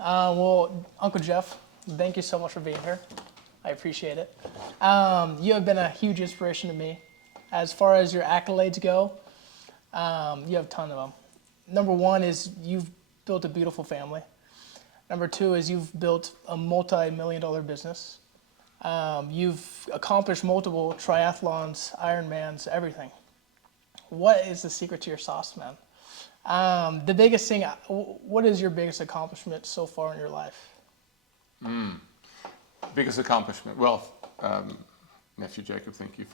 Well, Uncle Jeff, thank you so much for being here. I appreciate it. You have been a huge inspiration to me. As far as your accolades go, you have a ton of them. Number one is you've built a beautiful family. Number two is you've built a multi-million-dollar business. You've accomplished multiple triathlons, Ironmans, everything. What is the secret to your sauce, man? The biggest thing, what is your biggest accomplishment so far in your life? Biggest accomplishment. Well, nephew Jacob, thank you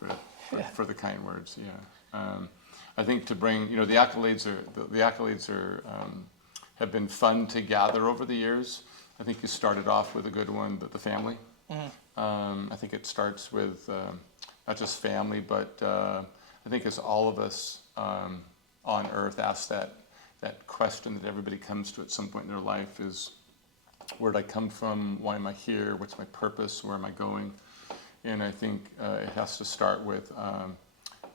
for the kind words. Yeah, I think to bring the accolades have been fun to gather over the years. I think you started off with a good one, the family. I think it starts with not just family, but I think as all of us on earth ask that question that everybody comes to at some point in their life is, where did I come from? Why am I here? What's my purpose? Where am I going? And I think it has to start with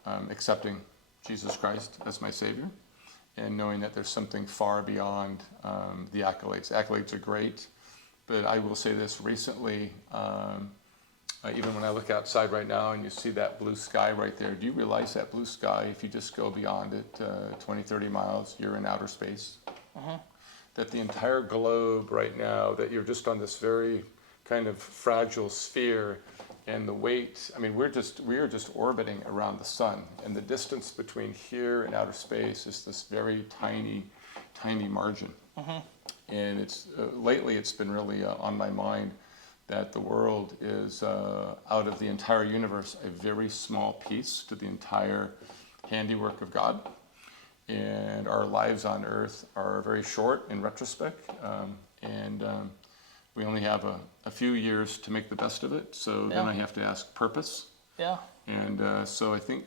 accepting Jesus Christ as my Savior and knowing that there's something far beyond the accolades. Accolades are great, but I will say this recently, even when I look outside right now and you see that blue sky right there, do you realize that blue sky, if you just go beyond it 20, 30 miles, you're in outer space? That the entire globe right now, that you're just on this very kind of fragile sphere, and the weight, I mean, we are just orbiting around the sun, and the distance between here and outer space is this very tiny margin. And it's lately it's been really on my mind that the world is, out of the entire universe, a very small piece to the entire handiwork of God. And our lives on earth are very short in retrospect, and we only have a few years to make the best of it. So then I have to ask purpose. Yeah. And so I think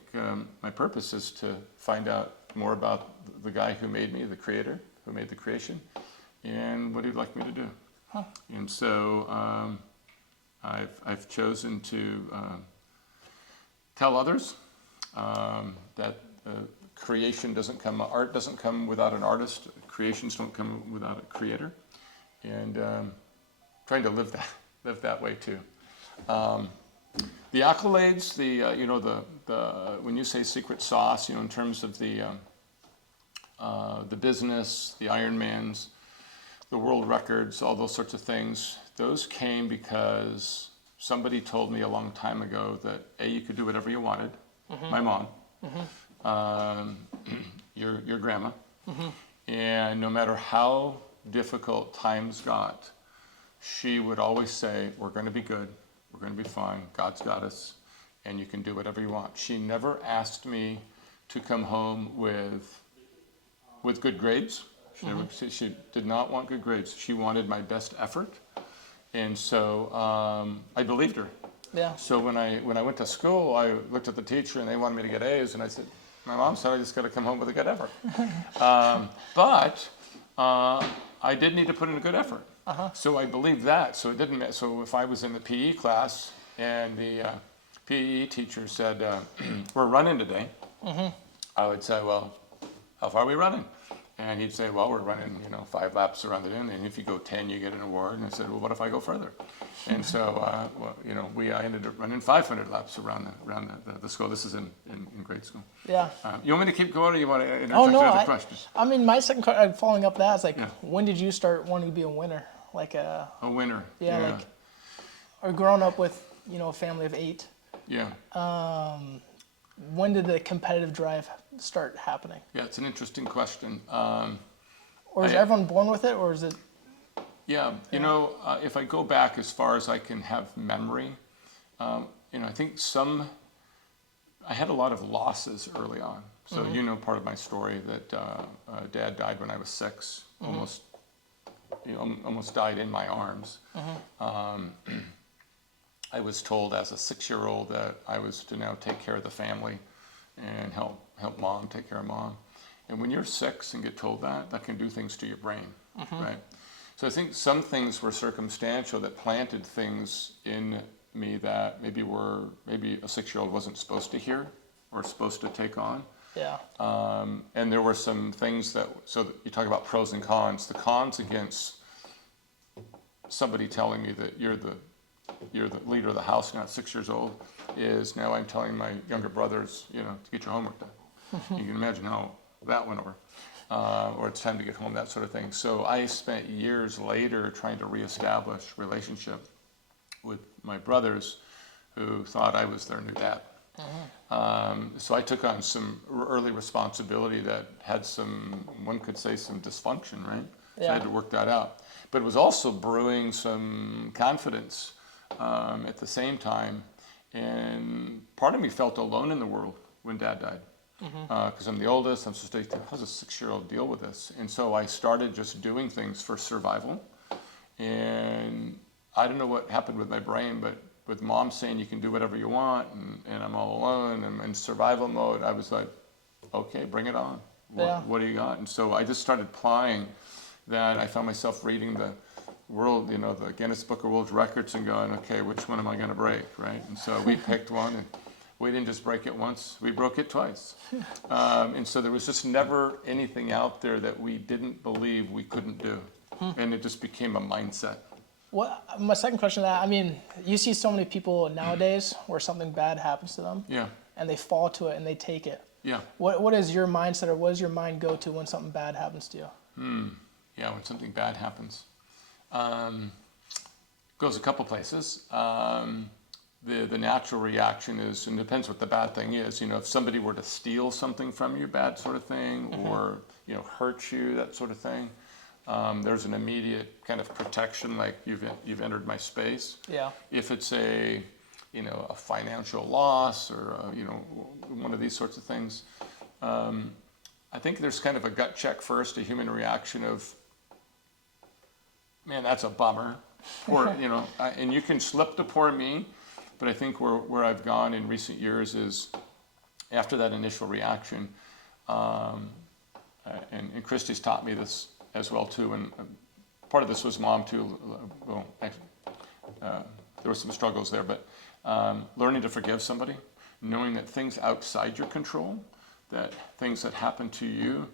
my purpose is to find out more about the guy who made me, the creator, who made the creation, and what he'd like me to do. And so I've chosen to tell others that creation doesn't come, art doesn't come without an artist, creations don't come without a creator, and trying to live that way too. The accolades, when you say secret sauce, in terms of the business, the Ironmans, the world records, all those sorts of things, those came because somebody told me a long time ago that you could do whatever you wanted. My mom, your grandma, and no matter how difficult times got, she would always say, we're going to be good, we're going to be fine, God's got us, and you can do whatever you want. She never asked me to come home with good grades. She did not want good grades. She wanted my best effort, and so I believed her. Yeah. So when I went to school, I looked at the teacher, and they wanted me to get A's, and I said, my mom said I just got to come home with a good effort. But I did need to put in a good effort. So I believed that. So it didn't. So if I was in the PE class and the PE teacher said, "We're running today," I would say, "Well, how far are we running?" And he'd say, "Well, we're running, 5 laps around the end, and if you go 10, you get an award." And I said, "Well, what if I go further?" And so, I ended up running 500 laps around the school. This is in grade school. Yeah. You want me to keep going, or you want to interject no, question? I mean, my second question, following up that, is like, when did you start wanting to be a winner? Like a winner. Yeah. Like, or growing up with, a family of 8. Yeah. When did the competitive drive start happening? Yeah, it's an interesting question. Or is everyone born with it, or is it? Yeah, if I go back as far as I can have memory, I think I had a lot of losses early on. So part of my story that Dad died when I was 6, almost died in my arms. I was told as a 6-year-old that I was to now take care of the family and help Mom take care of Mom. And when you're 6 and get told that can do things to your brain, right? So I think some things were circumstantial that planted things in me that maybe a 6-year-old wasn't supposed to hear or supposed to take on. Yeah. And there were some things so that you talk about pros and cons. The cons against somebody telling me that you're the leader of the house, not 6 years old, is now I'm telling my younger brothers, to get your homework done. You can imagine how that went over. Or it's time to get home, that sort of thing. So I spent years later trying to reestablish relationship with my brothers who thought I was their new dad. So I took on some early responsibility that had some, one could say, some dysfunction, right? So I had to work that out. But it was also brewing some confidence at the same time. And part of me felt alone in the world when Dad died. Because I'm the oldest, I'm supposed to, how's a 6-year-old deal with this? And so I started just doing things for survival. And I don't know what happened with my brain, but with Mom saying you can do whatever you want, and I'm all alone, and I'm in survival mode, I was like, okay, bring it on. What do you got? And so I just started applying that. I found myself reading the world, the Guinness Book of World Records and going, okay, which one am I going to break, right? And so we picked one, and we didn't just break it once, we broke it twice. And so there was just never anything out there that we didn't believe we couldn't do. And it just became a mindset. My second question to that, I mean, you see so many people nowadays where something bad happens to them. Yeah. And they fall to it and they take it. Yeah. What is your mindset, or what does your mind go to when something bad happens to you? Yeah, when something bad happens. Goes a couple places. The natural reaction is, and it depends what the bad thing is, if somebody were to steal something from you, bad sort of thing, or, hurt you, that sort of thing, there's an immediate kind of protection, like you've entered my space. Yeah. If it's a financial loss or, one of these sorts of things, I think there's kind of a gut check first, a human reaction of, man, that's a bummer. Or, and you can slip to poor me. But I think where I've gone in recent years is after that initial reaction, and Christy's taught me this as well too, and part of this was Mom too. Well, there were some struggles there, but learning to forgive somebody, knowing that things outside your control, that things that happen to you,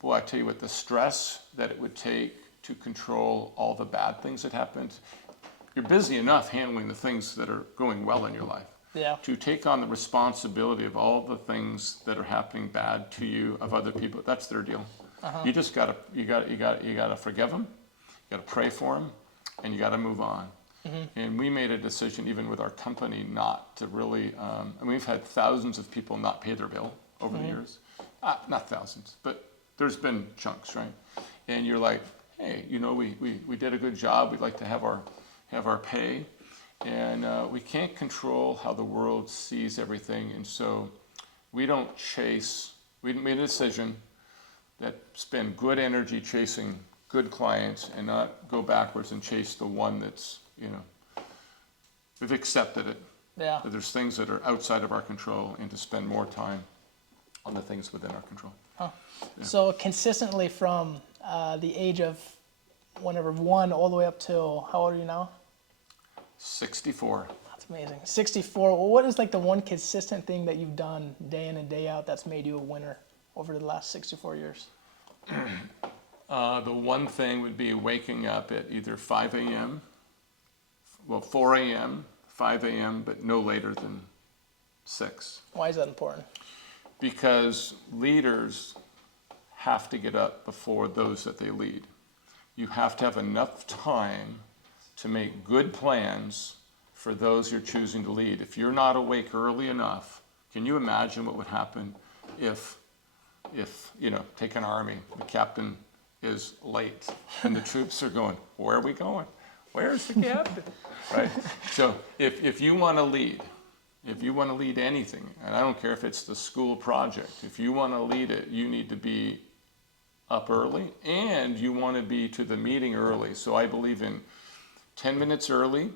boy, I tell you what, the stress that it would take to control all the bad things that happened. You're busy enough handling the things that are going well in your life. Yeah. To take on the responsibility of all the things that are happening bad to you, of other people, that's their deal. You just gotta forgive them, you gotta pray for them, and you gotta move on. And we made a decision, even with our company, not to really. We've had thousands of people not pay their bill over the years. Not thousands, but there's been chunks, right? And you're like, hey, we did a good job. We'd like to have our pay, and we can't control how the world sees everything, and so we don't chase. We made a decision that spend good energy chasing good clients and not go backwards and chase the one that's, we've accepted it. Yeah. That there's things that are outside of our control, and to spend more time on the things within our control. Yeah. So consistently from the age of whenever 1 all the way up till, how old are you now? 64. That's amazing. 64. Well, what is like the one consistent thing that you've done day in and day out that's made you a winner over the last 64 years? The one thing would be waking up at either 5 a.m., 4 a.m., 5 a.m., but no later than 6. Why is that important? Because leaders have to get up before those that they lead. You have to have enough time to make good plans for those you're choosing to lead. If you're not awake early enough, can you imagine what would happen if take an army, the captain is late and the troops are going, where are we going? Where's the captain? Right? So if you want to lead, anything, and I don't care if it's the school project, if you want to lead it, you need to be up early, and you want to be to the meeting early. So I believe in 10 minutes early,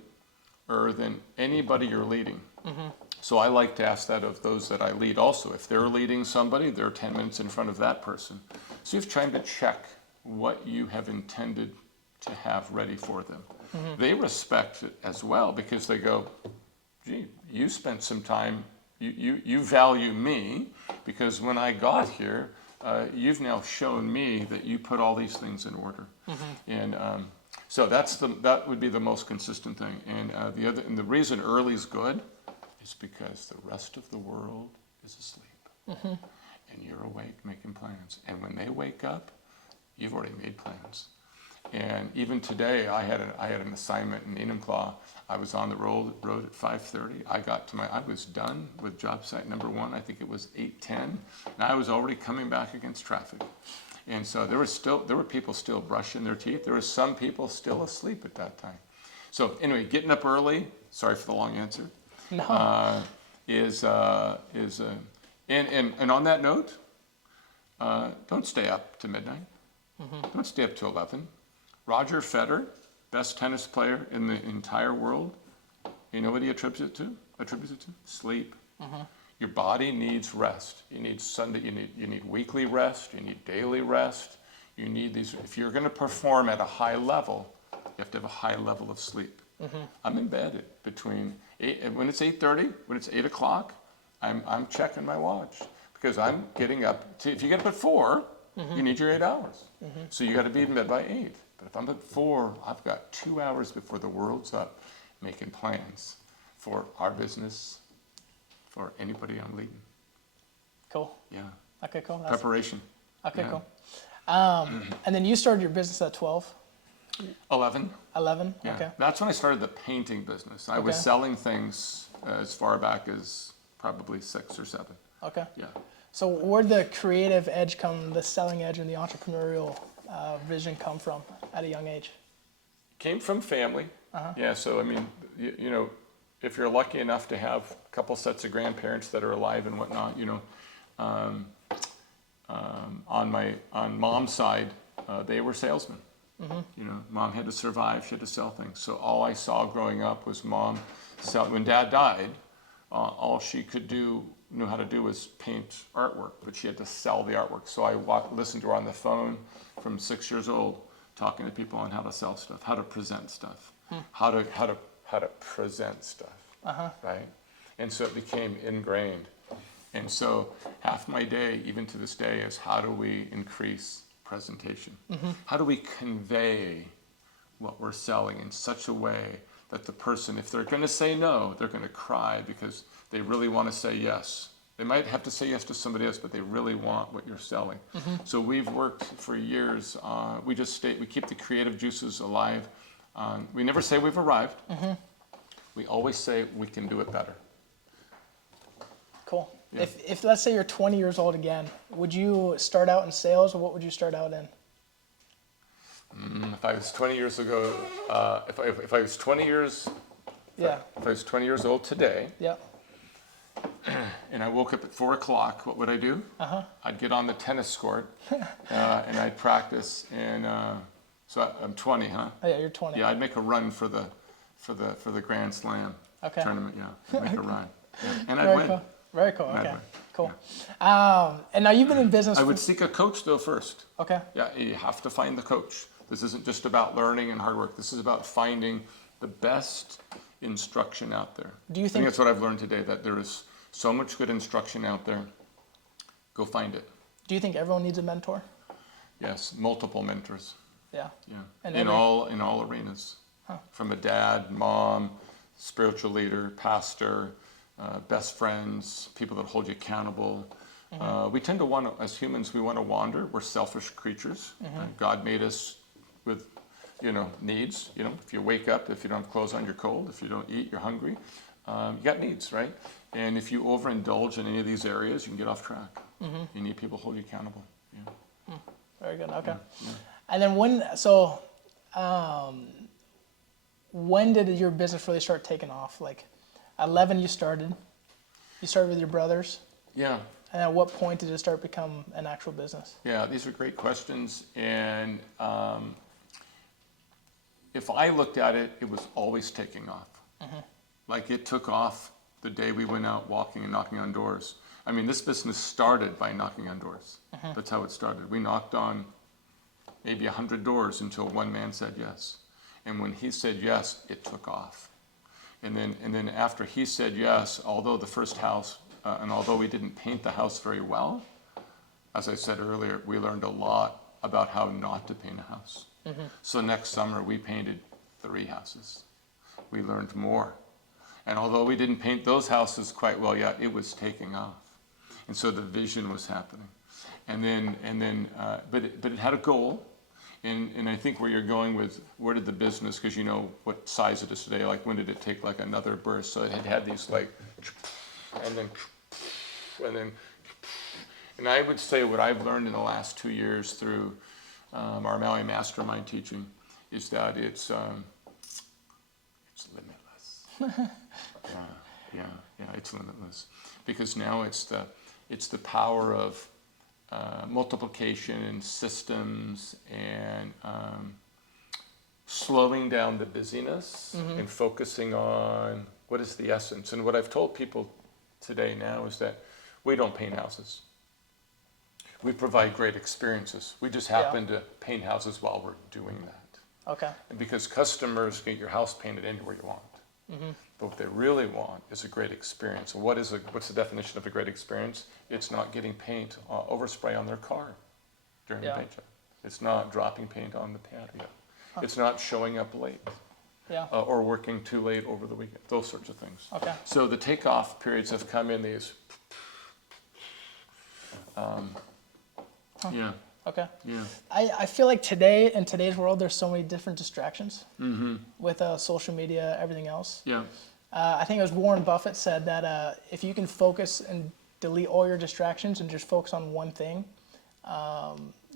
or than anybody you're leading. So I like to ask that of those that I lead also. If they're leading somebody, they're 10 minutes in front of that person. So you have time to check what you have intended to have ready for them. They respect it as well, because they go, gee, you spent some time, you value me, because when I got here, you've now shown me that you put all these things in order. And So that would be the most consistent thing. And the reason early is good is because the rest of the world is asleep, and you're awake making plans. And when they wake up, you've already made plans. And even today, I had an assignment in Enumclaw. I was on the road at 5:30. I was done with job site number 1. I think it was 8:10, and I was already coming back against traffic. And so there were people still brushing their teeth. There were some people still asleep at that time. So anyway, getting up early. Sorry for the long answer. No. And on that note, don't stay up to midnight. Don't stay up to 11. Roger Federer, best tennis player in the entire world. You know what he attributes it to? Sleep. Your body needs rest. You need Sunday. You need weekly rest. You need daily rest. You need these. If you're going to perform at a high level, you have to have a high level of sleep. I'm in bed between 8, when it's 8:30, when it's 8 o'clock, I'm checking my watch because I'm getting up. If you get up at 4, you need your 8 hours. So you got to be in bed by 8. But if I'm at 4, I've got 2 hours before the world's up, making plans for our business, for anybody I'm leading. Cool. Yeah. Okay, cool. Preparation. Okay, Yeah. cool. And then you started your business at 12? 11. 11? Yeah. Okay. That's when I started the painting business. I was Okay. selling things as far back as probably 6 or 7. Okay. Yeah. So where'd the creative edge come, the selling edge and the entrepreneurial vision come from at a young age? Came from family. Yeah, so I mean, you know, if you're lucky enough to have a couple sets of grandparents that are alive and whatnot, you know, on mom's side, they were salesmen. You know, mom had to survive; she had to sell things. So all I saw growing up was mom sell. When dad died, all she knew how to do was paint artwork, but she had to sell the artwork. So I listened to her on the phone from 6 years old, talking to people on how to sell stuff, how to present stuff, how to present stuff, right? And so it became ingrained. And so half my day, even to this day, is how do we increase presentation? How do we convey what we're selling in such a way that the person, if they're going to say no, they're going to cry because they really want to say yes. They might have to say yes to somebody else, but they really want what you're selling. So we've worked for years. We keep the creative juices alive. We never say we've arrived. We always say we can do it better. Cool. Yeah. If let's say you're 20 years old again, would you start out in sales or what would you start out in? If I was 20 years ago, if I was 20 years, Yeah. if I was 20 years old today, Yeah. and I woke up at 4 o'clock, what would I do? I'd get on the tennis court and I'd practice. And so I'm 20, huh? Oh, yeah, you're 20. Yeah, I'd make a run for the Grand Slam Okay. tournament. Yeah, I'd make a run, yeah. And I'd Very win. cool. Very cool. And I'd Okay. win. Cool. And now you've been in business. I would seek a coach though first. Okay. Yeah, you have to find the coach. This isn't just about learning and hard work. This is about finding the best instruction out there. Do you I think that's what I've learned today, that there is so much good instruction out there. Go find it. Do you think everyone needs a mentor? Yes, multiple mentors. Yeah. Yeah, And in all arenas, from a dad, mom, spiritual leader, pastor, best friends, people that hold you accountable. We tend to want to, as humans, we want to wander. We're selfish creatures. God made us with, needs. If you wake up, if you don't have clothes on, you're cold. If you don't eat, you're hungry. You got needs, right? And if you overindulge in any of these areas, you can get off track. You need people to hold you accountable. Yeah. Very good. Okay. Yeah. And then when did your business really start taking off? Like 11 you started. You started with your brothers. Yeah. And at what point did it start become an actual business? Yeah, these are great questions. And if I looked at it, it was always taking off. Like it took off the day we went out walking and knocking on doors. I mean, this business started by knocking on doors. That's how it started. We knocked on maybe 100 doors until one man said yes. And when he said yes, it took off. And then after he said yes, although the first house, and although we didn't paint the house very well, as I said earlier, we learned a lot about how not to paint a house. So next summer we painted 3 houses. We learned more. And although we didn't paint those houses quite well yet, it was taking off. And so the vision was happening. But it had a goal. And I think where you're going with where did the business, because you know what size it is today, like when did it take like another burst? So it had these like, and I would say what I've learned in the last 2 years through our Maui Mastermind teaching is that it's limitless. Yeah, it's limitless. Because now it's the power of multiplication and systems and slowing down the busyness and focusing on what is the essence. And what I've told people today now is that we don't paint houses. We provide great experiences. We just happen to paint houses while we're doing that. Okay. And because customers get your house painted anywhere you want. But what they really want is a great experience. So what's the definition of a great experience? It's not getting paint overspray on their car during the paint job. It's not dropping paint on the patio. It's not showing up late. Or working too late over the weekend. Those sorts of things. Okay. So the takeoff periods have come in these. Okay. Yeah. I feel like today, in today's world, there's so many different distractions with social media, everything else. Yeah. I think it was Warren Buffett said that if you can focus and delete all your distractions and just focus on one thing,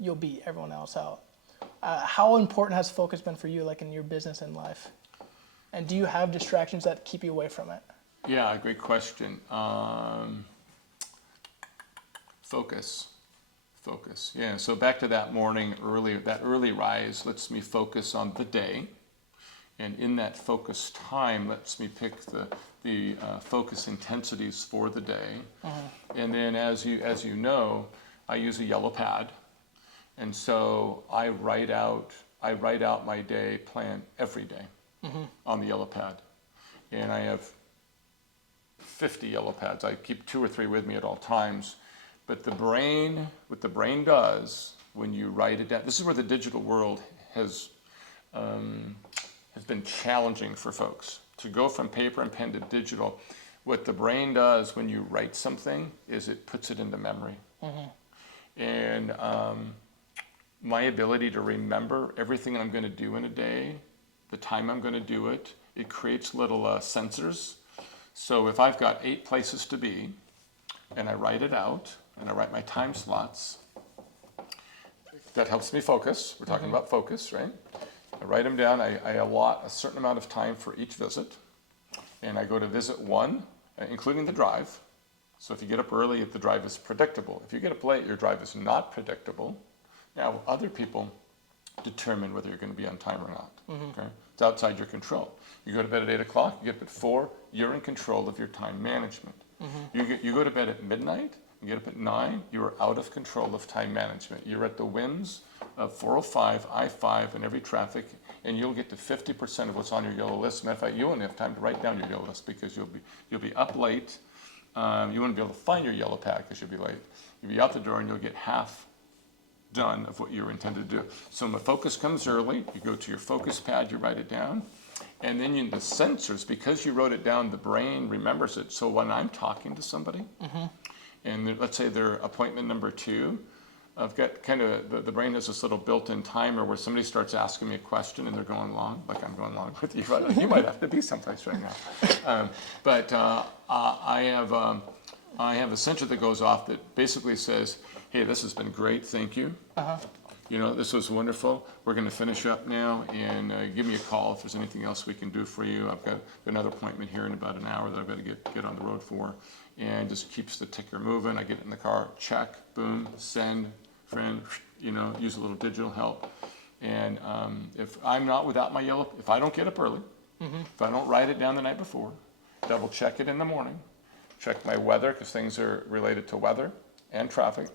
you'll beat everyone else out. How important has focus been for you, like in your business and life? And do you have distractions that keep you away from it? Yeah, great question. Focus. Yeah, so back to that morning early, that early rise lets me focus on the day. And in that focus time lets me pick the focus intensities for the day. And then as you know, I use a yellow pad. And so I write out my day plan every day on the yellow pad. And I have 50 yellow pads. I keep 2 or 3 with me at all times. But what the brain does when you write it down, this is where the digital world has been challenging for folks. To go from paper and pen to digital, what the brain does when you write something is it puts it into memory. And my ability to remember everything I'm going to do in a day, the time I'm going to do it, it creates little sensors. So if I've got 8 places to be, and I write it out, and I write my time slots, that helps me focus. We're talking about focus, right? I write them down. I allot a certain amount of time for each visit, and I go to visit 1, including the drive. So if you get up early, the drive is predictable. If you get up late, your drive is not predictable. Now, other people determine whether you're going to be on time or not. Okay? It's outside your control. You go to bed at 8 o'clock, you get up at 4, you're in control of your time management. You go to bed at midnight, you get up at 9, you are out of control of time management. You're at the whims of 405, I-5, and every traffic, and you'll get to 50% of what's on your yellow list. Matter of fact, you won't have time to write down your yellow list because you'll be up late. You won't be able to find your yellow pad because you'll be late. You'll be out the door and you'll get half done of what you were intended to do. So when the focus comes early, you go to your focus pad, you write it down, and then the sensors, because you wrote it down, the brain remembers it. So when I'm talking to somebody, and let's say they're appointment number 2, I've got kind of, the brain has this little built-in timer where somebody starts asking me a question and they're going along, like I'm going along with you. You might have to be someplace right now. I have a sensor that goes off that basically says, hey, this has been great, thank you. You know, this was wonderful. We're going to finish up now, and give me a call if there's anything else we can do for you. I've got another appointment here in about an hour that I've got to get on the road for, and just keeps the ticker moving. I get in the car, check, boom, send, friend, you know, use a little digital help. And if I'm not without my yellow, if I don't get up early, if I don't write it down the night before, double check it in the morning, check my weather, because things are related to weather and traffic,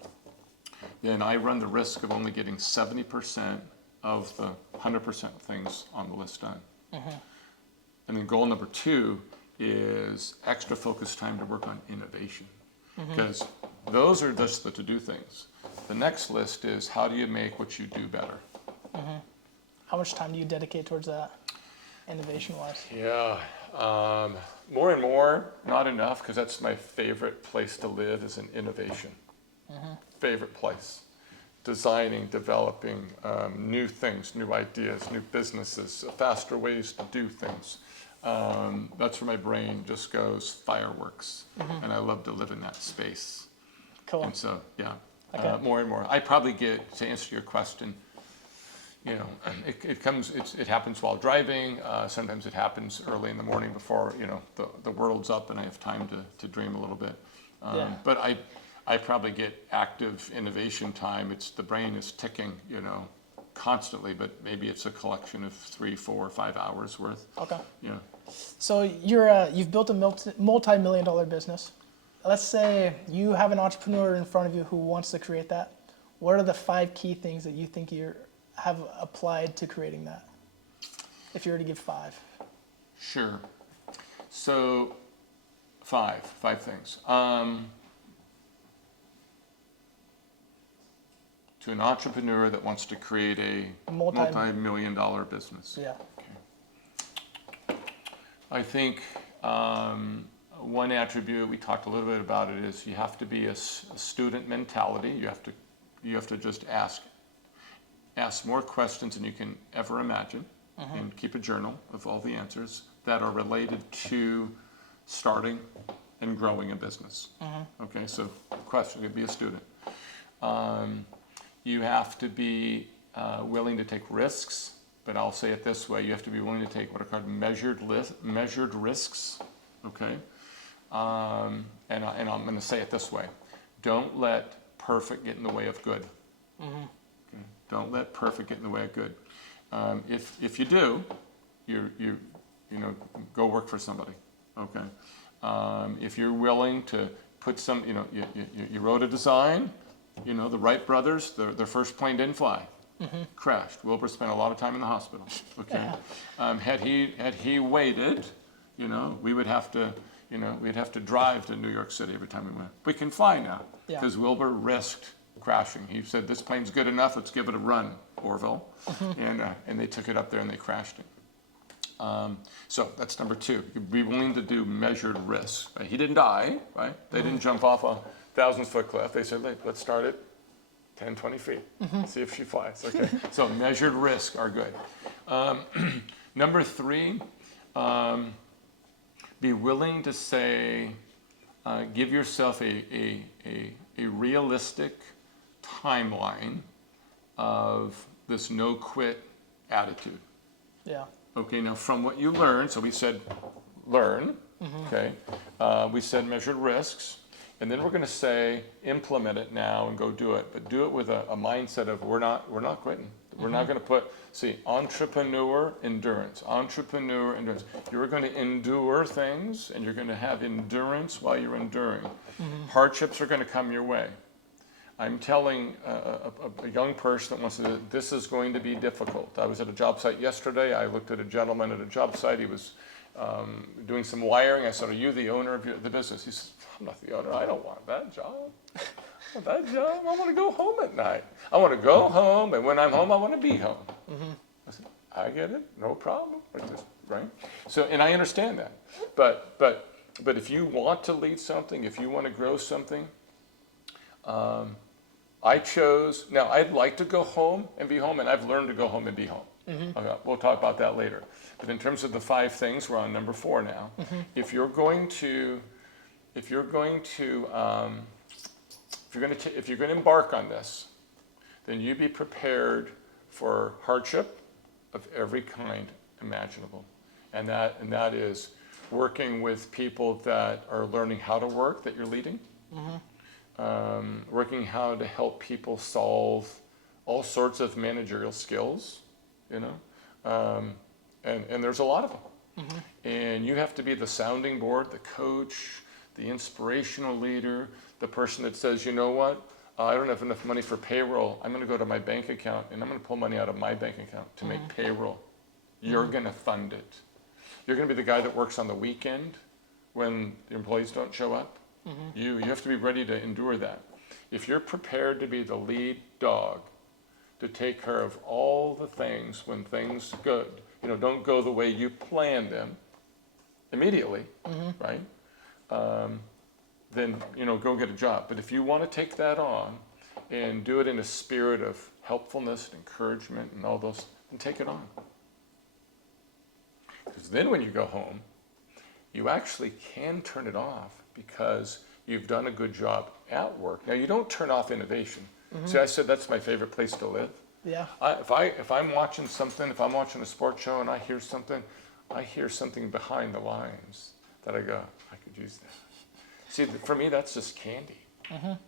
then I run the risk of only getting 70% of the 100% of things on the list done. And then goal number 2 is extra focus time to work on innovation. Because those are just the to-do things. The next list is how do you make what you do better? How much time do you dedicate towards that, innovation-wise? Yeah, more and more, not enough, because that's my favorite place to live is in innovation. Favorite place. Designing, developing new things, new ideas, new businesses, faster ways to do things. That's where my brain just goes fireworks, and I love to live in that space. Cool. And so, yeah, Okay. more and more. I probably get, to answer your question, it happens while driving. Sometimes it happens early in the morning before, the world's up and I have time to dream a little bit. Yeah. But I probably get active innovation time. The brain is ticking, constantly, but maybe it's a collection of 3, 4, 5 hours worth. Okay. Yeah. So you've built a multi-million-dollar business. Let's say you have an entrepreneur in front of you who wants to create that. What are the 5 key things that you think you have applied to creating that? If you were to give 5. Sure. So, 5 things. To an entrepreneur that wants to create a multi-million-dollar business. Yeah. I think one attribute, we talked a little bit about it, is you have to be a student mentality. You have to just ask more questions than you can ever imagine, and keep a journal of all the answers that are related to starting and growing a business. Okay, so question, you could be a student. You have to be willing to take risks, but I'll say it this way: you have to be willing to take what are called measured risks. Okay, and I'm going to say it this way: don't let perfect get in the way of good. Okay? Don't let perfect get in the way of good. If you do, you go work for somebody. Okay, if you're willing to put some, you wrote a design. The Wright brothers, their first plane didn't fly, crashed. Wilbur spent a lot of time in the hospital. Okay, had he waited, we would have to, we'd have to drive to New York City every time we went. We can fly now because Wilbur risked crashing. He said, "This plane's good enough. Let's give it a run, Orville," and they took it up there and they crashed it. So that's number 2. Be willing to do measured risks. Right? He didn't die, right? They didn't jump off a 1,000-foot cliff. They said, let's start at 10, 20 feet. See if she flies. Okay. So measured risks are good. Number 3, be willing to say, give yourself a realistic timeline of this no-quit attitude. Yeah. Okay, now from what you learned, so we said learn, okay, we said measured risks, and then we're going to say implement it now and go do it, but do it with a mindset of we're not quitting. We're not going to put, entrepreneur endurance. You're going to endure things, and you're going to have endurance while you're enduring. Hardships are going to come your way. I'm telling a young person that wants to, this is going to be difficult. I was at a job site yesterday. I looked at a gentleman at a job site. He was doing some wiring. I said, "Are you the owner of the business?" He said, "I'm not the owner. I don't want that job. I want to go home at night. I want to go home, and when I'm home, I want to be home." I said, "I get it. No problem." Right? So, and I understand that. But if you want to lead something, if you want to grow something, now I'd like to go home and be home, and I've learned to go home and be home. Okay, we'll talk about that later. But in terms of the 5 things, we're on number 4 now. If you're going to embark on this, then you be prepared for hardship of every kind imaginable, and that is working with people that are learning how to work, that you're leading. Working how to help people solve all sorts of managerial skills, and there's a lot of them. And you have to be the sounding board, the coach, the inspirational leader, the person that says, "You know what? I don't have enough money for payroll. I'm going to go to my bank account and I'm going to pull money out of my bank account to make payroll." You're going to fund it. You're going to be the guy that works on the weekend when the employees don't show up. You have to be ready to endure that. If you're prepared to be the lead dog to take care of all the things when things don't go the way you planned them immediately, right? Then, go get a job. But if you want to take that on and do it in a spirit of helpfulness and encouragement and all those, then take it on. Because then when you go home, you actually can turn it off because you've done a good job at work. Now, you don't turn off innovation. See, I said that's my favorite place to live. Yeah. If I'm watching something, if I'm watching a sports show and I hear something behind the lines that I go, I could use that. See, for me, that's just candy.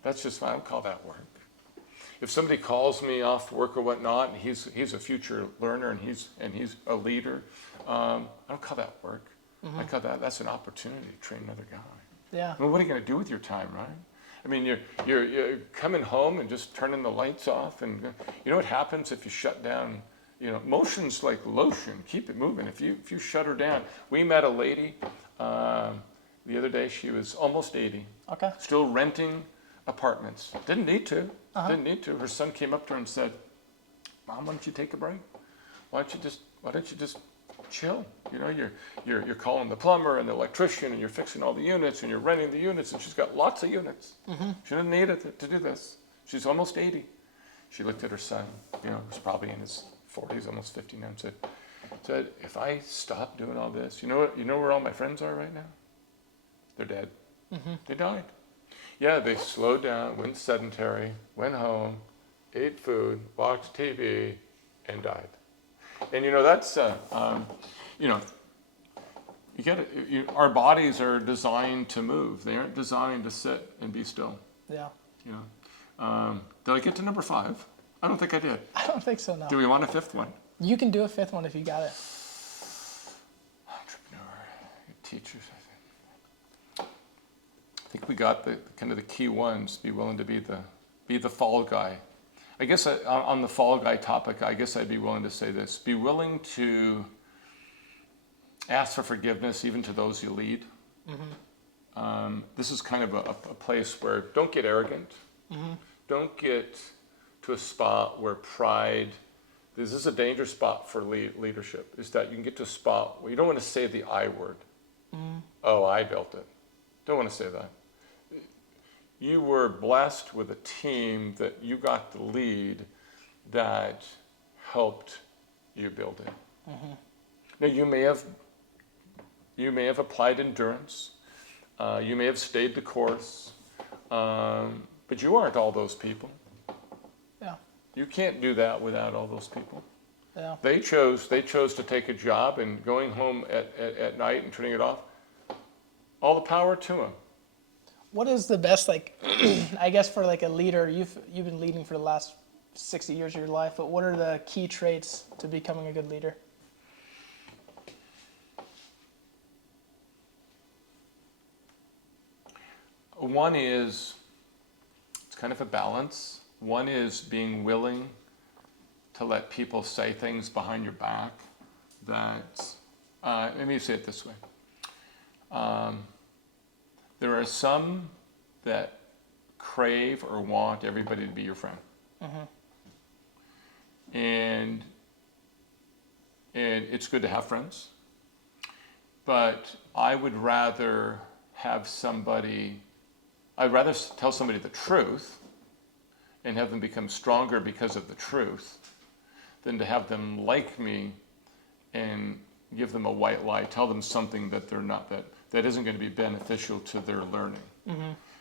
That's just, I don't call that work. If somebody calls me off work or whatnot, and he's a future learner and he's a leader, I don't call that work. I call that's an opportunity to train another guy. Yeah. I mean, what are you going to do with your time, right? I mean, you're coming home and just turning the lights off, and you know what happens if you shut down? Motion's like lotion. Keep it moving. If you shut her down, we met a lady the other day. She was almost 80. Okay. Still renting apartments. Didn't need to. Didn't need to. Her son came up to her and said, "Mom, why don't you take a break? Why don't you just chill? You're calling the plumber and the electrician, and you're fixing all the units, and you're renting the units, and she's got lots of units. She doesn't need it to do this. She's almost 80. She looked at her son, who's probably in his 40s, almost 50 now, and said, if I stop doing all this, you know where all my friends are right now? They're dead. They died. Yeah, they slowed down, went sedentary, went home, ate food, watched TV, and died. And that's our bodies are designed to move. They aren't designed to sit and be still. Yeah. Did I get to number 5? I don't think I did. I don't think so, no. Do we want a 5th one? You can do a 5th one if you got it. Entrepreneur, teachers, I think we got the kind of the key ones. Be willing to be the fall guy. I guess on the fall guy topic, I guess I'd be willing to say this. Be willing to ask for forgiveness even to those you lead. This is kind of a place where don't get arrogant. Don't get to a spot where pride, this is a dangerous spot for leadership, is that you can get to a spot where you don't want to say the I word. Oh, I built it. Don't want to say that. You were blessed with a team that you got to lead that helped you build it. Now, you may have applied endurance. You may have stayed the course. But you aren't all those people. Yeah. You can't do that without all those people. Yeah. They chose to take a job, and going home at night and turning it off. All the power to them. What is the best, I guess for a leader, you've been leading for the last 60 years of your life, but what are the key traits to becoming a good leader? One is, it's kind of a balance. One is being willing to let people say things behind your back that, let me say it this way. There are some that crave or want everybody to be your friend. And it's good to have friends. But I would rather have I'd rather tell somebody the truth and have them become stronger because of the truth than to have them like me and give them a white lie, tell them something that they're not, that isn't going to be beneficial to their learning.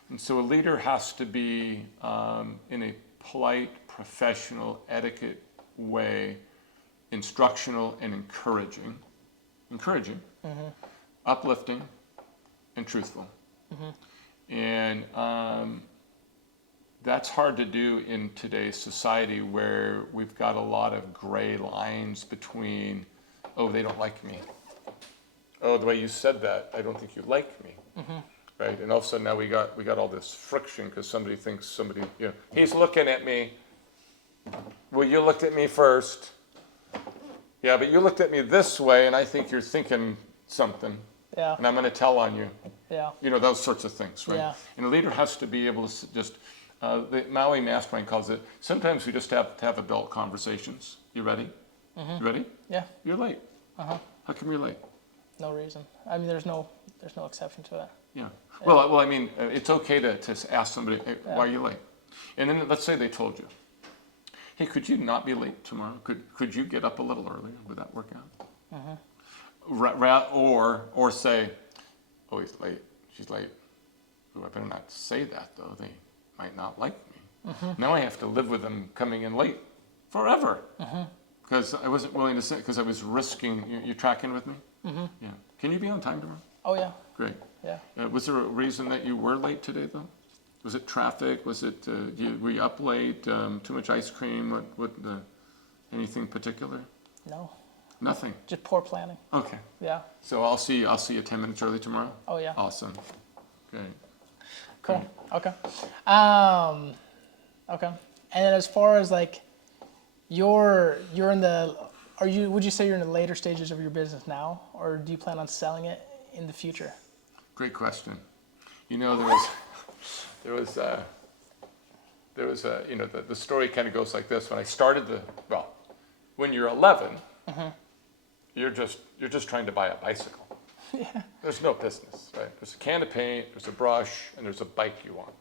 And so a leader has to be in a polite, professional, etiquette way, instructional and encouraging, uplifting, and truthful. And that's hard to do in today's society where we've got a lot of gray lines between, oh, they don't like me. Oh, the way you said that, I don't think you like me. Right? And all of a sudden now we got all this friction because somebody thinks he's looking at me. Well, you looked at me first. Yeah, but you looked at me this way, and I think you're thinking something. Yeah. And I'm going to tell on you. Yeah. Those sorts of things, right? Yeah. And a leader has to be able to just The Maui Mastermind calls it, sometimes we just have to have adult conversations. You ready? You ready? Yeah. You're late. How come you're late? No reason. I mean, there's no exception to it. Yeah. Well, I mean, it's okay to ask somebody, hey, why are you late? And then let's say they told you, hey, could you not be late tomorrow? Could you get up a little earlier? Would that work out? Or say, oh, he's late. She's late. Ooh, I better not say that, though. They might not like me. Now I have to live with them coming in late forever. Because I wasn't willing to say, because I was risking, you tracking with me? Yeah. Can you be on time tomorrow? Oh, yeah. Great. Yeah. Was there a reason that you were late today, though? Was it traffic? Was it, were you up late? Too much ice cream? Anything particular? No. Nothing? Just poor planning. Okay. Yeah. So I'll see you 10 minutes early tomorrow? Oh, yeah. Awesome. Great. Cool. Okay. Okay. And then as far as like, you're in the, would you say you're in the later stages of your business now, or do you plan on selling it in the future? Great question. You know, the story kind of goes like this. When I started when you're 11, you're just trying to buy a bicycle. Yeah. There's no business, right? There's a can of paint, there's a brush, and there's a bike you want.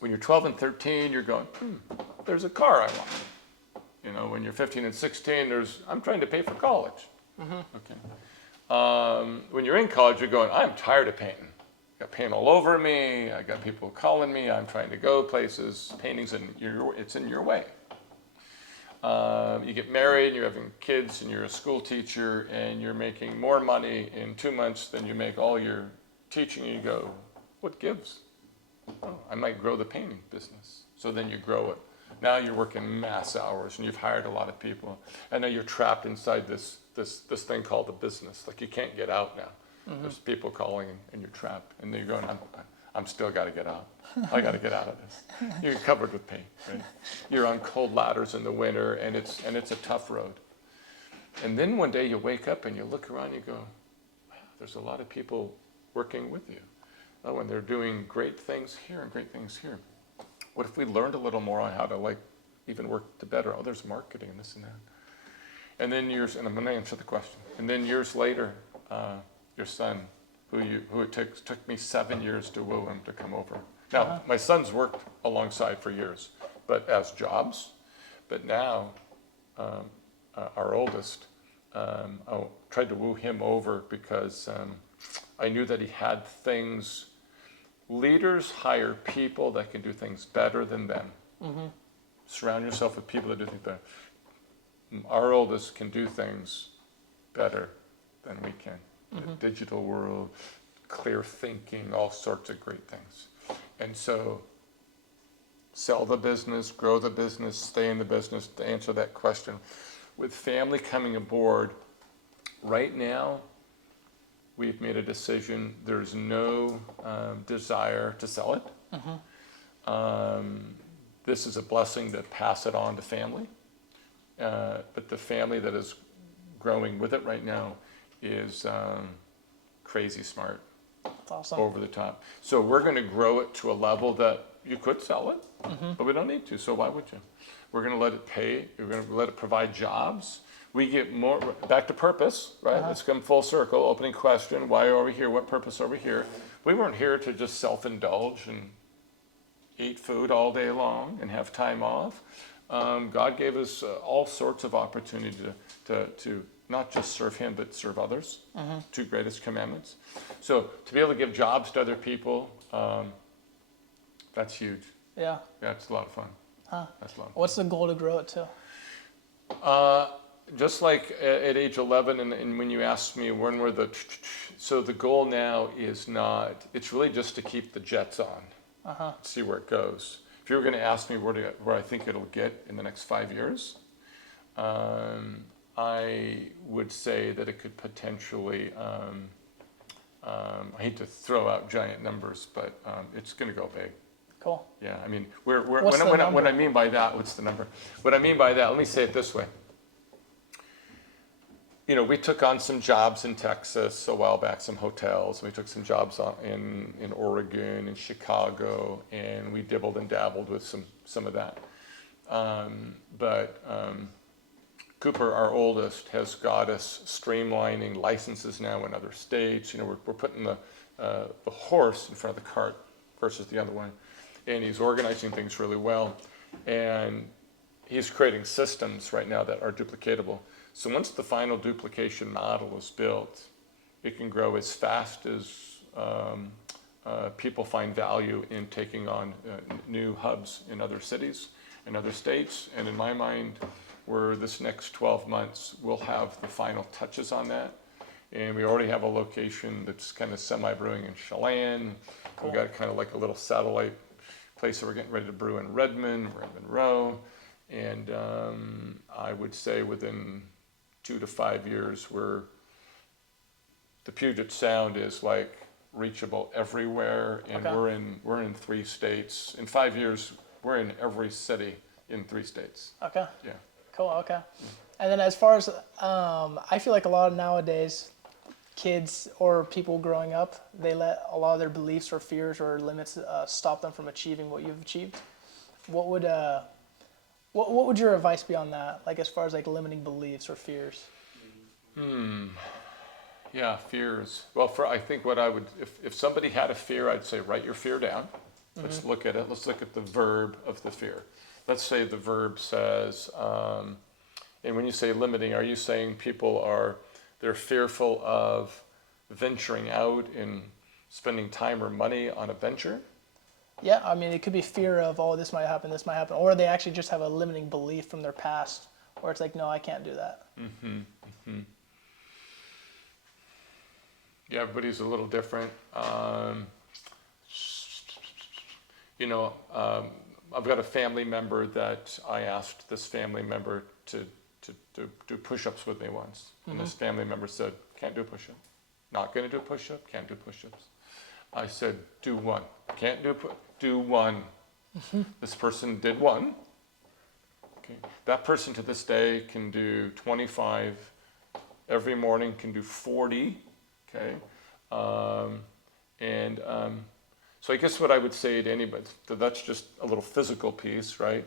When you're 12 and 13, you're going, there's a car I want. You know, when you're 15 and 16, I'm trying to pay for college. Okay. When you're in college, you're going, I'm tired of painting. I got paint all over me. I got people calling me. I'm trying to go places. Painting's it's in your way. You get married, and you're having kids, and you're a school teacher, and you're making more money in 2 months than you make all your teaching. And you go, what gives? Oh, I might grow the painting business. So then you grow it. Now you're working mass hours, and you've hired a lot of people. And now you're trapped inside this thing called a business. Like you can't get out now. There's people calling, and you're trapped. And then you're going, I'm still got to get out. I got to get out of this. You're covered with paint, right? You're on cold ladders in the winter, and it's a tough road. And then one day you wake up and you look around and you go, wow, there's a lot of people working with you. Oh, and they're doing great things here and great things here. What if we learned a little more on how to even work to better? Oh, there's marketing and this and that. And then and I'm going to answer the question. And then years later, your son, who it took me 7 years to woo him to come over. Now, my son's worked alongside for years, but as jobs. But now, our oldest, I tried to woo him over because I knew that he had things. Leaders hire people that can do things better than them. Surround yourself with people that do things better. Our oldest can do things better than we can. The digital world, clear thinking, all sorts of great things. And so, sell the business, grow the business, stay in the business. To answer that question, with family coming aboard, right now, we've made a decision. There's no desire to sell it. This is a blessing to pass it on to family. But the family that is growing with it right now is crazy smart. That's awesome. Over the top. So we're going to grow it to a level that you could sell it, but we don't need to. So why would you? We're going to let it pay. We're going to let it provide jobs. We get more, back to purpose, right? Let's come full circle. Opening question, why are we here? What purpose are we here? We weren't here to just self-indulge and eat food all day long and have time off. God gave us all sorts of opportunity to not just serve him, but serve others. Two greatest commandments. So to be able to give jobs to other people, that's huge. Yeah. Yeah, it's a lot of fun. That's a lot of fun. What's the goal to grow it to? Just like at age 11, and when you asked me when were so the goal now is not, it's really just to keep the jets on, see where it goes. If you were going to ask me where I think it'll get in the next 5 years, I would say that it could potentially, I hate to throw out giant numbers, but it's going to go big. Cool. Yeah, I mean, What I mean by that, what's the number? What I mean by that, let me say it this way. we took on some jobs in Texas a while back, some hotels. We took some jobs in Oregon, in Chicago, and we dibbled and dabbled with some of that. But Cooper, our oldest, has got us streamlining licenses now in other states. We're putting the horse in front of the cart versus the other one, and he's organizing things really well, and he's creating systems right now that are duplicatable. So once the final duplication model is built, it can grow as fast as people find value in taking on new hubs in other cities and other states. And in my mind, where this next 12 months, we'll have the final touches on that. And we already have a location that's kind of semi-brewing in Chelan. We've got kind of like a little satellite place that we're getting ready to brew in Redmond. We're in Monroe. And I would say within 2 to 5 years, where the Puget Sound is like reachable everywhere, and we're in 3 states. In 5 years, we're in every city in 3 states. Okay. Yeah. Cool. Okay. And then as far as I feel like a lot of nowadays, kids or people growing up, they let a lot of their beliefs or fears or limits stop them from achieving what you've achieved. What would your advice be on that? Like as far as like limiting beliefs or fears? Yeah, fears. Well, I think what I would, if somebody had a fear, I'd say write your fear down. Let's look at it. Let's look at the verb of the fear. Let's say the verb says, and when you say limiting, are you saying they're fearful of venturing out and spending time or money on a venture? Yeah, I mean, it could be fear of, oh, this might happen, or they actually just have a limiting belief from their past, where it's like, no, I can't do that. Yeah, everybody's a little different. I've got a family member that I asked this family member to do push-ups with me once. And this family member said, can't do push-up. Not going to do a push-up, can't do push-ups. I said, do one. Can't do one. This person did one. Okay. That person to this day can do 25 every morning, can do 40. Okay. So I guess what I would say to anybody, that's just a little physical piece, right?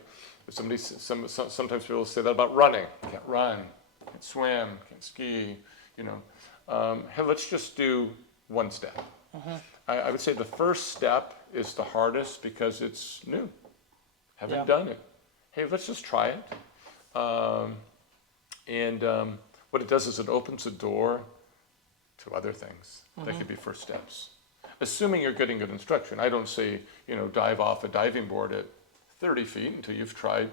If sometimes people say that about running. Can't run, can't swim, can't ski, Hey, let's just do one step. I would say the first step is the hardest because it's new. Haven't done it. Hey, let's just try it. What it does is it opens the door to other things that could be first steps. Assuming you're getting good instruction. I don't say, dive off a diving board at 30 feet until you've tried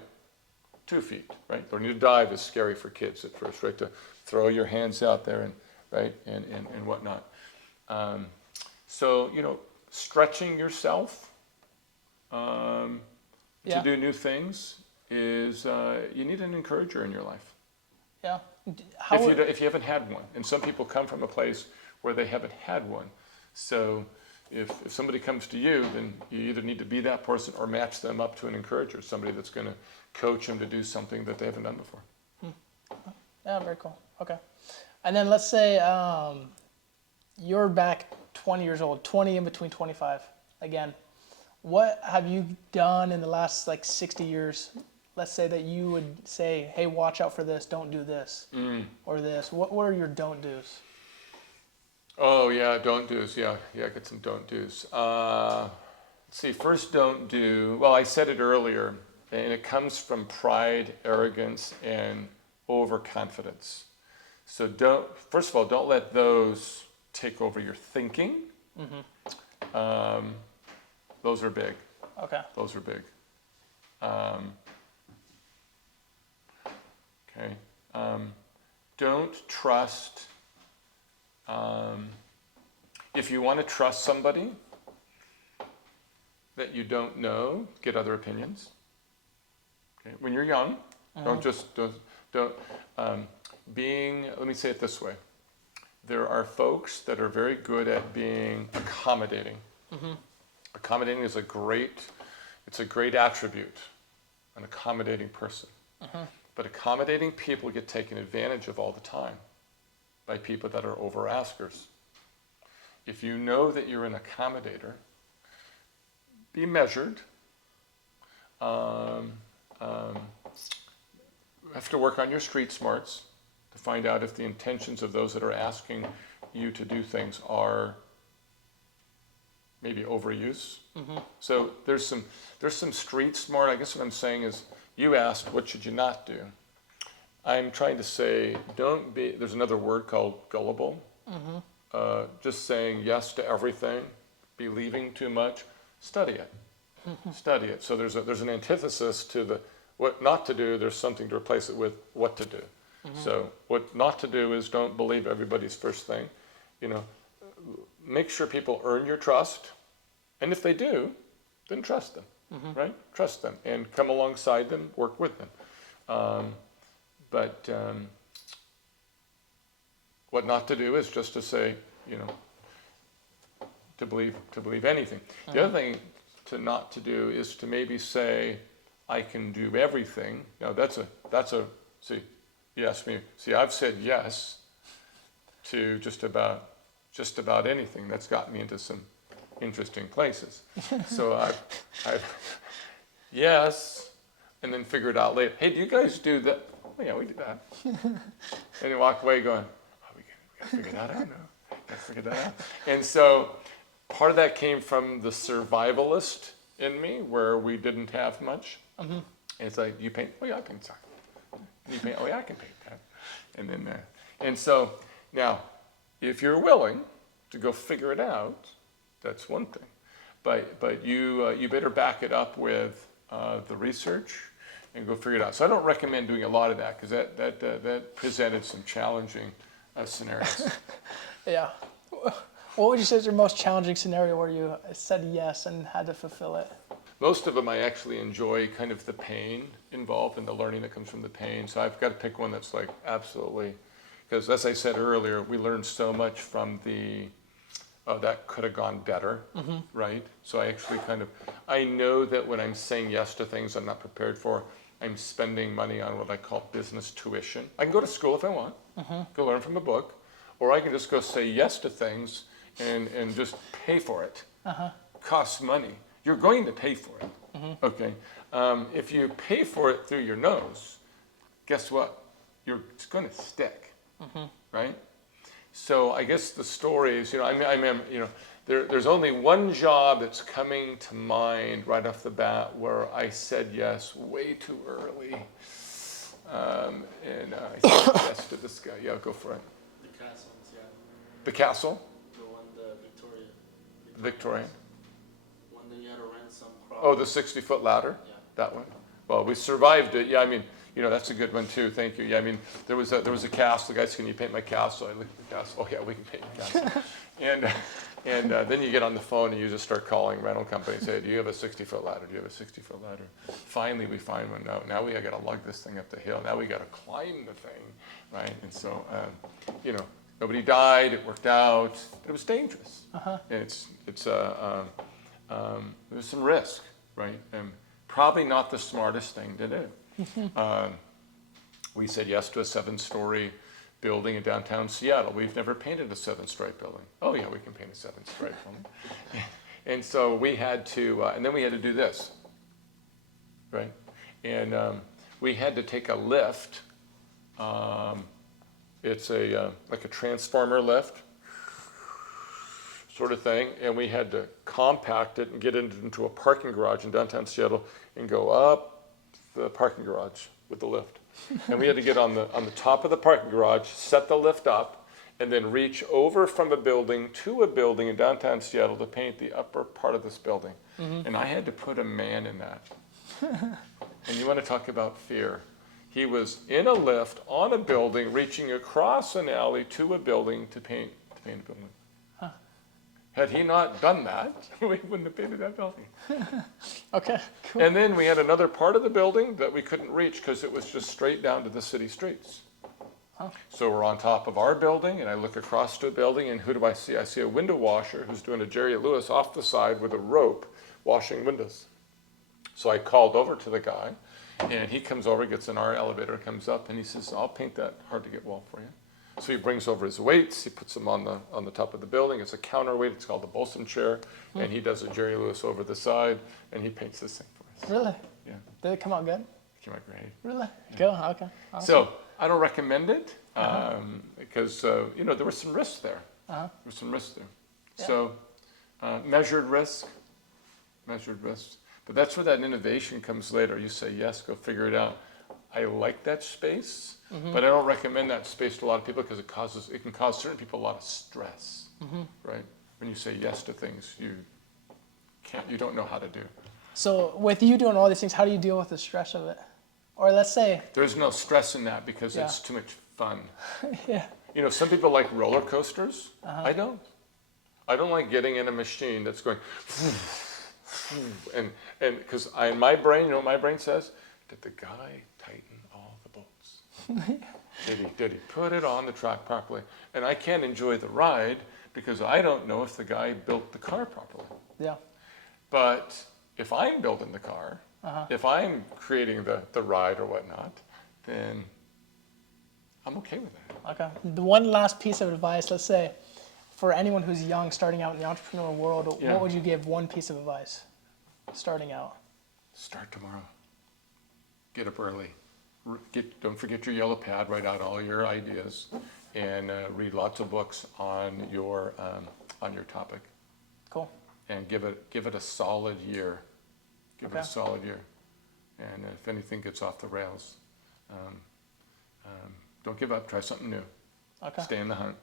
2 feet, right? Learning to dive is scary for kids at first, right? To throw your hands out there and whatnot. So, stretching yourself to do new things is, you need an encourager in your life. Yeah. If you haven't had one. And some people come from a place where they haven't had one. So if somebody comes to you, then you either need to be that person or match them up to an encourager, somebody that's going to coach them to do something that they haven't done before. Yeah, very cool. Okay. And then let's say you're back 20 years old, 20 in between 25. Again, what have you done in the last 60 years? Let's say that you would say, hey, watch out for this, don't do this, or this. What are your don't do's? Oh, yeah, don't do's. Yeah, I got some don't do's. Let's see, first don't do, well, I said it earlier, and it comes from pride, arrogance, and overconfidence. So first of all, don't let those take over your thinking. Those are big. Okay. Those are big. Okay. Don't trust. If you want to trust somebody that you don't know, get other opinions. Okay. When you're young, let me say it this way. There are folks that are very good at being accommodating. Accommodating is a great attribute, an accommodating person. But accommodating people get taken advantage of all the time. by people that are over-askers. If you know that you're an accommodator, be measured. Have to work on your street smarts to find out if the intentions of those that are asking you to do things are maybe overuse. So there's some street smart. I guess what I'm saying is, you asked what should you not do. I'm trying to say, don't be. There's another word called gullible. Just saying yes to everything, believing too much. Study it. Study it. So there's an antithesis to the what not to do. There's something to replace it with what to do. So what not to do is don't believe everybody's first thing. Make sure people earn your trust, and if they do, then trust them. Right? Trust them and come alongside them, work with them. But what not to do is just to say, to believe anything. The other thing not to do is to maybe say, I can do everything. Now that's a see, you asked me. See, I've said yes to just about anything. That's got me into some interesting places. So I've yes, and then figure it out later. Hey, do you guys do that? Oh yeah, we do that. And you walk away going, oh, we gotta figure that out now. Gotta figure that out. And so part of that came from the survivalist in me, where we didn't have much. And it's like, you paint? Oh yeah, I paint. Sorry. You paint? Oh yeah, I can paint that. And then, and so now, if you're willing to go figure it out, that's one thing. But you better back it up with the research and go figure it out. So I don't recommend doing a lot of that, because that presented some challenging scenarios. Yeah. What would you say is your most challenging scenario where you said yes and had to fulfill it? Most of them I actually enjoy kind of the pain involved and the learning that comes from the pain. So I've got to pick one that's like absolutely, because as I said earlier, we learned so much from the, that could have gone better, right? So I actually I know that when I'm saying yes to things I'm not prepared for, I'm spending money on what I call business tuition. I can go to school if I want, go learn from a book, or I can just go say yes to things and just pay for it. Costs money. You're going to pay for it, okay? If you pay for it through your nose, guess what? It's going to stick, right? So I guess the story is, there's only one job that's coming to mind right off the bat where I said yes way too early, and I said yes to this guy. Yeah, go for it. The castle, yeah. The castle? The one, the Victoria. Victorian? One that you had to rent some crop. Oh, the 60-foot ladder? Yeah. That one? Well, we survived it. Yeah, that's a good one too. Thank you. Yeah, there was a castle. The guy said, "Can you paint my castle?" I looked at the castle. Oh yeah, we can paint your castle. and then you get on the phone and you just start calling rental companies. Say, "Do you have a 60-foot ladder? Do you have a 60-foot ladder?" Finally, we find one. No, now we got to lug this thing up the hill. Now we got to climb the thing, right? And so, nobody died. It worked out. But it was dangerous. And there's some risk, right? And probably not the smartest thing to do. We said yes to a 7-story building in downtown Seattle. We've never painted a 7-stripe building. Oh yeah, we can paint a 7-stripe building. And so we had to, and then we had to do this, right? And we had to take a lift. It's like a transformer lift sort of thing, and we had to compact it and get it into a parking garage in downtown Seattle and go up the parking garage with the lift. And we had to get on the top of the parking garage, set the lift up, and then reach over from a building to a building in downtown Seattle to paint the upper part of this building. And I had to put a man in that. And you want to talk about fear. He was in a lift on a building, reaching across an alley to a building to paint a building. Had he not done that, we wouldn't have painted that building. Okay, cool. And then we had another part of the building that we couldn't reach because it was just straight down to the city streets. So we're on top of our building, and I look across to a building, and who do I see? I see a window washer who's doing a Jerry Lewis off the side with a rope washing windows. So I called over to the guy, and he comes over, gets in our elevator, comes up, and he says, "I'll paint that hard-to-get wall for you." So he brings over his weights, he puts them on the top of the building. It's a counterweight, it's called the Bolson chair. And he does a Jerry Lewis over the side, and he paints this thing for us. Really? Yeah, Did it come out good? it came out great. Really? Go. Okay. Awesome. So I don't recommend it because, there was some risk there. Uh-huh. There was some risk there. Yeah. So measured risk. But that's where that innovation comes later. You say, yes, go figure it out. I like that space, but I don't recommend that space to a lot of people because it can cause certain people a lot of stress, right? When you say yes to things you don't know how to do. So with you doing all these things, how do you deal with the stress of it? Or let's say, There's no stress in that because Yeah. it's too much fun. yeah, Some people like roller coasters. I don't. I don't like getting in a machine that's going, and because in my brain, you know what my brain says? Did the guy tighten all the bolts? Did he put it on the track properly? And I can't enjoy the ride because I don't know if the guy built the car properly. yeah, But if I'm building the car, if I'm creating the ride or whatnot, then I'm okay with that. okay. The one last piece of advice, let's say, for anyone who's young, starting out in the entrepreneurial world, Yeah. what would you give one piece of advice starting out? Start tomorrow. Get up early. Don't forget your yellow pad. Write out all your ideas, and read lots of books on your topic. Cool. And give it a solid year. Give it Okay. a solid year. And if anything gets off the rails, don't give up. Try something new. Okay. Stay in the hunt.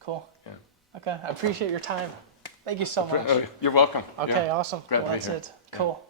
Cool. Yeah. Okay. I appreciate your time. Thank you so much. You're welcome. Okay. Yeah. Awesome. Glad Well, to be that's here. it. Cool.